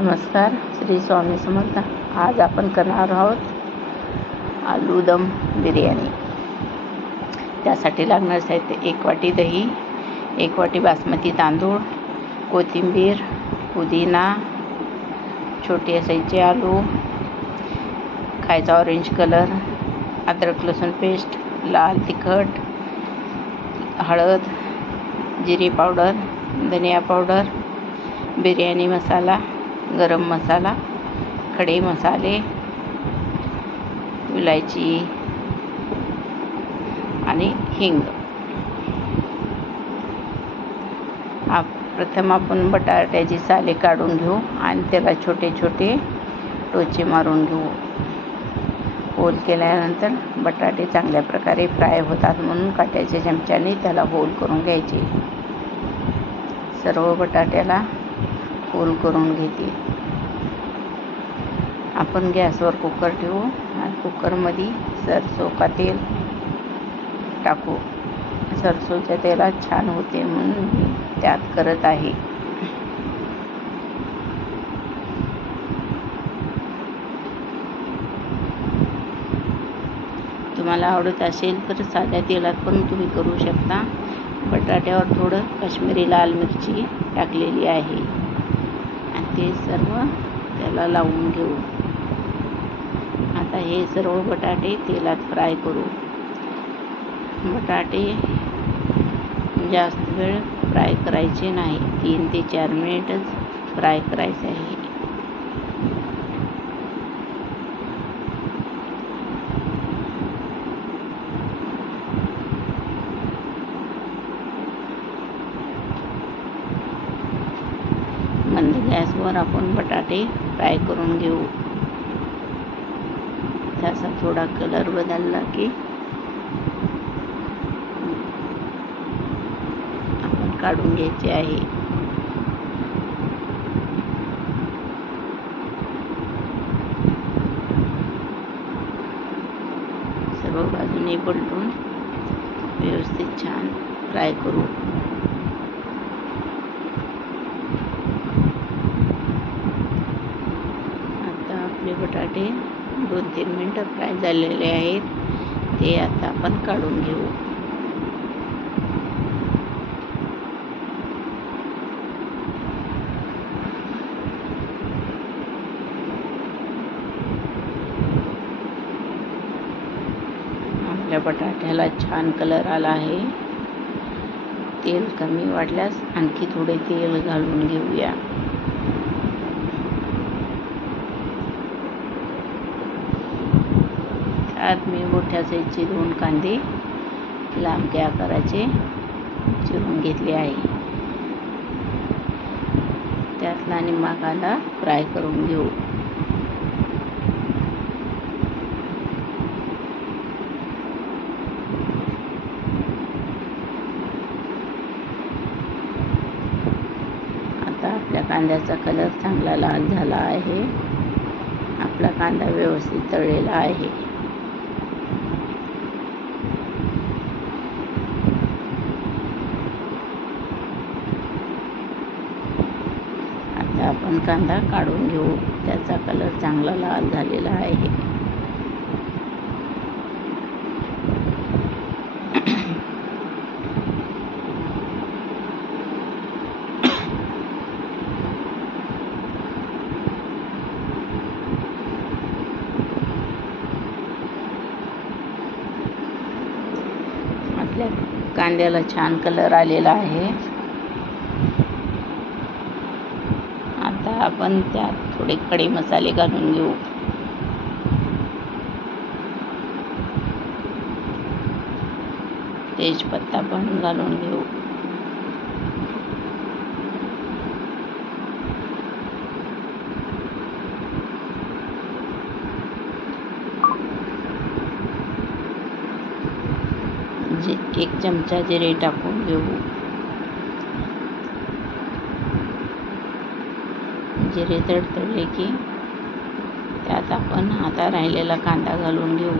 नमस्कार, श्री स्वामी समर्थ. आज आपण करणार आहोत आलू दम बिर्याणी. त्यासाठी लागणारे साहित्य: 1 वाटी दही, 1 वाटी बासमती तांदूळ, कोथिंबीर, पुदिना, छोटे साईजचे आलू, खायचा ऑरेंज कलर, अद्रक लसूण पेस्ट, लाल तिखट, हळद, जिरे पावडर, धनिया पावडर, बिर्याणी मसाला, गरम मसाला, खडे मसाले, विलायची आणि हिंग. प्रथम आपण बटाट्याची साले काढून घेऊ आणि त्याला छोटे छोटे टोचे मारून घेऊ. होल केल्यानंतर बटाटे चांगल्या प्रकारे फ्राय होतात म्हणून काट्याच्या चमच्याने त्याला होल करून घ्यायचे. सर्व बटाट्याला होल करून घेते. आपण गॅसवर कुकर ठेवू आणि कुकरमध्ये सरसो का तेल टाकू. सरसोच्या तेलात छान होते म्हणून मी त्यात करत आहे. तुम्हाला आवडत असेल तर साध्या तेलात पण तुम्ही करू शकता. बटाट्यावर थोडं काश्मीरी लाल मिरची टाकलेली आहे आणि ते सर्व त्याला लावून घेऊ. आता हे सर्व बटाटे तेलात फ्राय करू. बटाटे जास्त वेळ फ्राय करायचे नाही, 3 ते 4 मिनिटच फ्राय करायचे आहे. मंद गॅसवर आपण बटाटे फ्राय करून घेऊ. त्याचा थोडा कलर बदलला की आपण काढून घ्यायचे आहे. सर्व बाजूने पलटून व्यवस्थित छान फ्राय करू. आता आपले बटाटे 2-3 मिनिटं फ्राय झालेले आहेत. ते आता आपण काढून घेऊ. आपल्या बटाट्याला छान कलर आला आहे. तेल कमी वाटल्यास आणखी थोडे तेल घालून घेऊया. त्यात मी मोठ्या साईजचे 2 कांदे लांबक्या आकाराचे चिरून घेतले आहे. त्यातला निम्मा कांदा फ्राय करून घेऊ. आता आपल्या कांद्याचा कलर चांगला लाल झाला आहे. आपला कांदा व्यवस्थित तळलेला आहे. आता आपण कांदा काढून घेऊ. त्याचा कलर चांगला लाल झालेला आहे. आपल्या कांद्याला छान कलर आलेला आहे. आता आपण त्यात थोडे खडे मसाले घालून घेऊ. तेजपत्ता पण घालून घेऊ. एक चमचा जिरे टाकून घेऊ. जिरे तडतडले की त्यात आपण आता राहिलेला कांदा घालून घेऊ.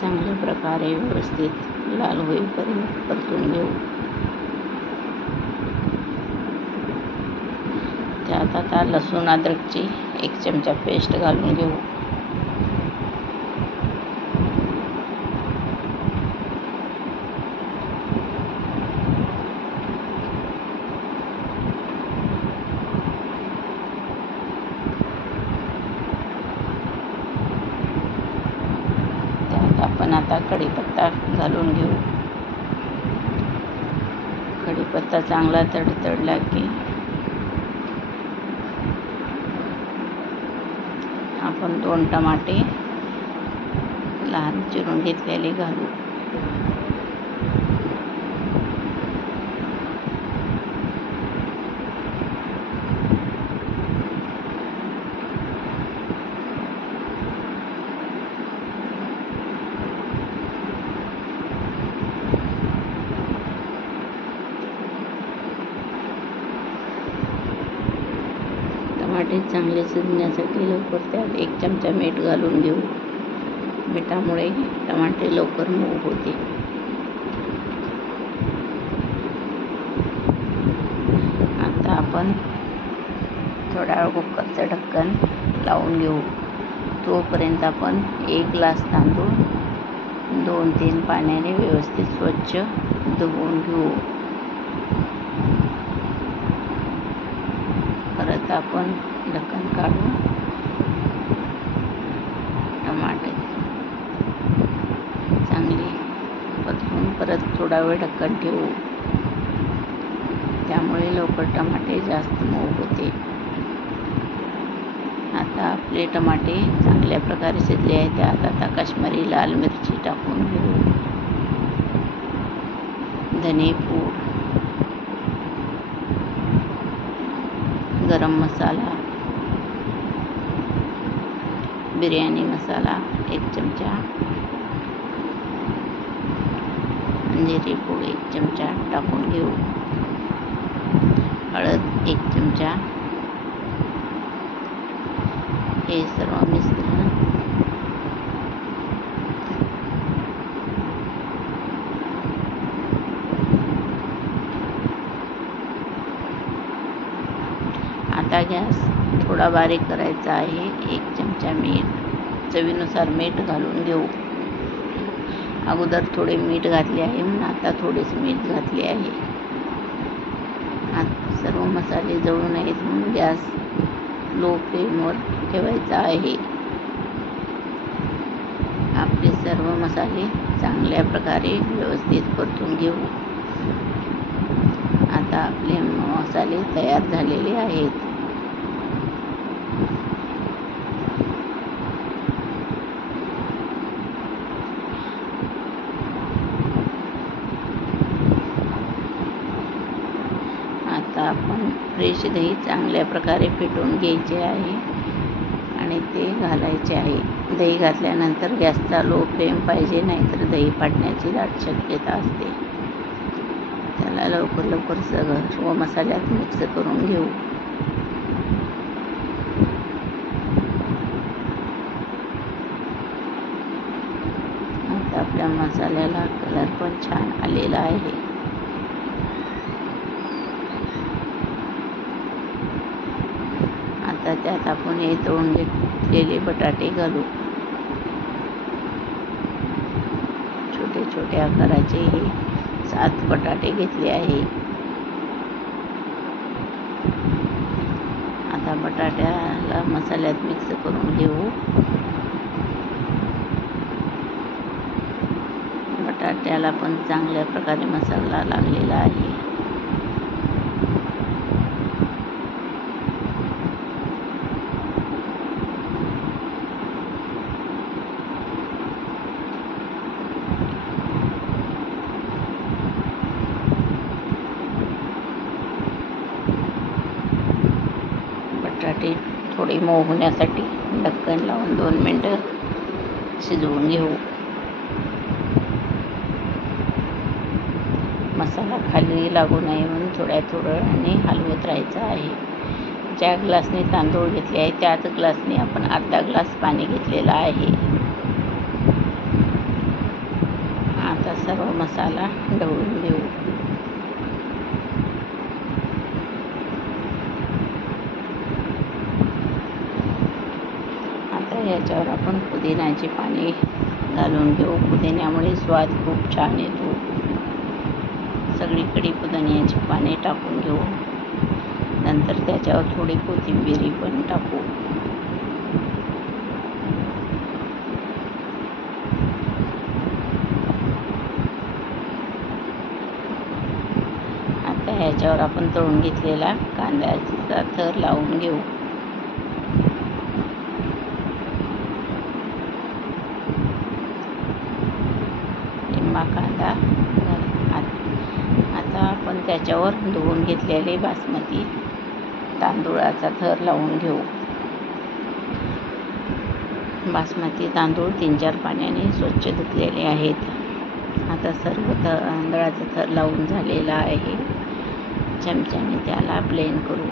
चांगल्या प्रकारे व्यवस्थित लाल होईपर्यंत परतून घेऊ. त्यात आता लसूण अद्रकची 1 चमचा पेस्ट घालून घेऊ. आपण आता कढीपत्ता घालून घेऊ. कढीपत्ता चांगला तडतडला की आपण 2 टमाटे लहान चिरून घेतलेले घालू. टमाटे चांगले शिजण्यासाठी लवकर त्यात 1 चमचा मीठ घालून घेऊ. मिठामुळे टमाटे लवकर मऊ होते. आता आपण थोडा वेळ कुकरचं ढक्कन लावून घेऊ. तोपर्यंत आपण 1 ग्लास तांदूळ 2-3 पाण्याने व्यवस्थित स्वच्छ धुवून घेऊ. परत आपण ढक्कन काढू. टमाटे चांगली परतून परत थोडा वेळ ढक्कन ठेवू. त्यामुळे लवकर टमाटे जास्त मऊ होते. आता आपले टमाटे चांगल्या प्रकारे शिजले आहे. त्यात आता काश्मीरी लाल मिरची टाकून घेऊ. धनेपूड, गरम मसाला, बिर्याणी मसाला 1 चमचा, जिरे पूड 1 चमचा टाकून घेऊ. हळद 1 चमचा. हे सर्व मिश्रण आता गॅस थोडा बारीक करायचा आहे. 1 चमचा मीठ, चवीनुसार मीठ घालून घेऊ. अगोदर थोडे मीठ घातले आहे म्हणून आता थोडेसे मीठ घातले आहे. आता सर्व मसाले जळू नयेत म्हणून गॅस लो फ्लेमवर ठेवायचा आहे. आपले सर्व मसाले चांगल्या प्रकारे व्यवस्थित परतून घेऊ. आता आपले मसाले तयार झालेले आहेत. आता आपण फ्रेश दही चांगल्या प्रकारे फेटून घ्यायचे आहे आणि ते घालायचे आहे. दही घातल्यानंतर गॅसचा लो फ्लेम पाहिजे, नाहीतर दही फाटण्याची दाट शक्यता असते. त्याला लवकर सर्व मसाल्यात मिक्स करून घेऊ. आता आपल्या मसाल्याला कलर पण छान आलेला आहे. आता त्यात आपण हे तळून घेतलेले बटाटे घालू. छोटे छोटे आकाराचे हे 7 बटाटे घेतले आहे. आता बटाट्याला मसाल्यात मिक्स करून घेऊ. बटाट्याला पण चांगल्या प्रकारे मसाला लागलेला आहे. बटाटे थोडे मऊ होण्यासाठी ढक्कन लावून 2 मिनिटं शिजवून घेऊ. मसाला खाली लागू नये म्हणून थोड्या हलवत राहायचं आहे. ज्या ग्लासने तांदूळ घेतले आहे त्याच ग्लासने आपण अर्धा ग्लास पाणी घेतलेलं आहे. सर्व मसाला ढवळून घेऊ. आता याच्यावर आपण पुदिन्याची पाने घालून घेऊ. पुदिन्यामुळे स्वाद खूप छान येतो. सगळीकडे पुदिन्याची पाने टाकून घेऊ. नंतर त्याच्यावर थोडी कोथिंबीर पण टाकू. आता ह्याच्यावर आपण तळून घेतलेला कांद्याचा थर लावून घेऊ. लिंबा कांदा. आता आपण त्याच्यावर धुवून घेतलेले बासमती तांदूळाचा थर लावून घेऊ. बासमती तांदूळ 3-4 पाण्याने स्वच्छ धुतलेले आहेत. आता सर्व तांदळाचा थर लावून झालेला आहे. चमच्याने त्याला प्लेन करू.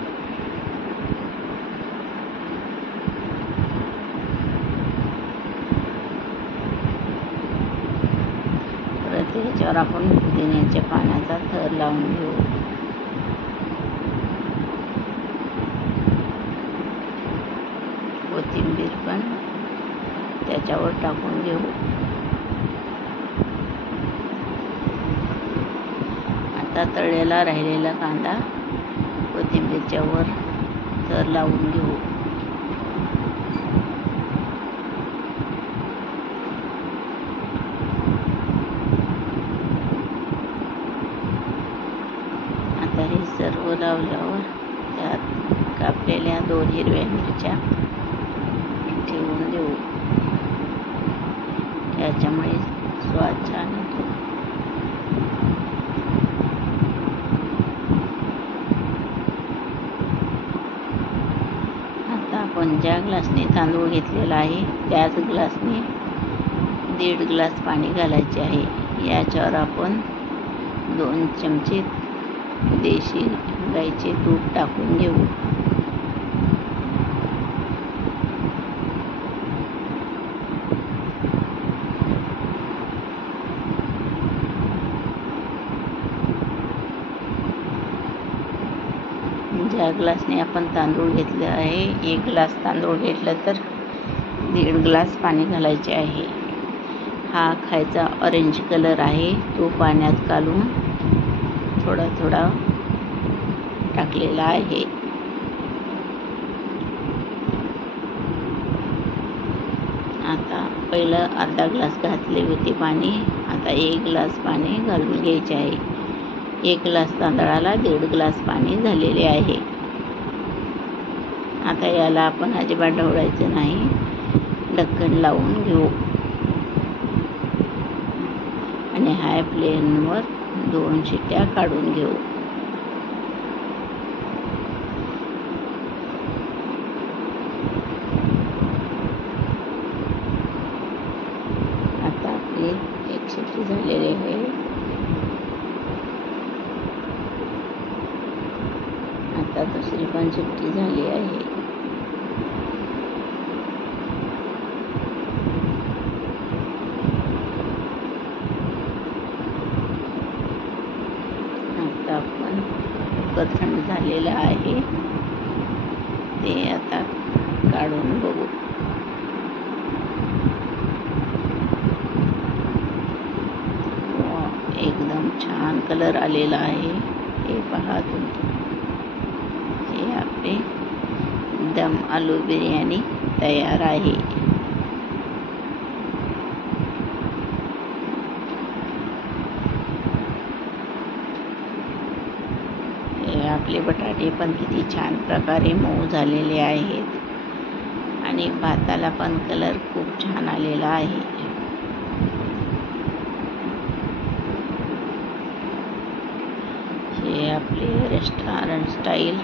परत याच्यावर आपण पुदिन्याच्या पानाचा थर लावून घेऊ. कोथिंबीर पण त्याच्यावर टाकून घेऊ. आता तळलेला राहिलेला कांदा कोथिंबीरच्या वर थर लावून घेऊ. आता हे सर्व लावल्यावर त्यात कापलेल्या 2 हिरव्या मिरच्या ठेवून देऊ. याच्यामुळे स्वाद छान येतो. आता आपण ज्या ग्लासने तांदूळ घेतलेला आहे त्याच ग्लासने 1.5 ग्लास पाणी घालायचे आहे. याच्यावर आपण 2 चमचे देशी गाईचे तूप टाकून घेऊ. ज्या ग्लासने आपण तांदूळ घेतले आहे 1 ग्लास तांदूळ घेतलं तर 1.5 ग्लास पाणी घालायचे आहे. हा खायचा ऑरेंज कलर आहे. तो पाण्यात घालून थोडा थोडा टाकलेला आहे. आता पहिलं अर्धा ग्लास घातले होते पाणी. आता 1 ग्लास पाणी घालून घ्यायचे आहे. 1 ग्लास तांदळाला 1.5 ग्लास पाणी झालेले आहे. आता याला आपण अजिबात ढवळायचं नाही. ढक्कन लावून घेऊ आणि हाय फ्लेमवर 2 शिट्ट्या काढून घेऊ. आता आपली 1 शिट्टी झालेली आहे. आता दुसरी पण शिट्टी झाली आहे. आता आपण कुकर थंड झालेलं आहे ते आता काढून बघू. एकदम छान कलर आलेला आहे. हे पहा तुम्ही. हे आपले दम आलू बिर्याणी तयार आहे. हे आपले बटाटे पण किती छान प्रकारे मऊ झालेले आहेत आणि भाताला पण कलर खूप छान आलेला आहे. हे आपले रेस्टॉरंट स्टाईल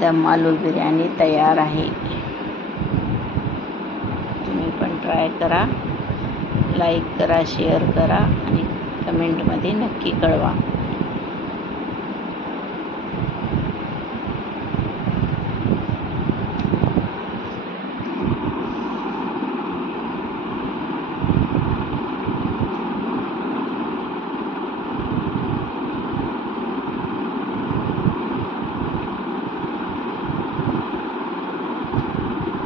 दम आलू बिर्याणी तयार आहे. तुम्ही पण ट्राय करा. लाईक करा, शेअर करा आणि कमेंटमध्ये नक्की कळवा.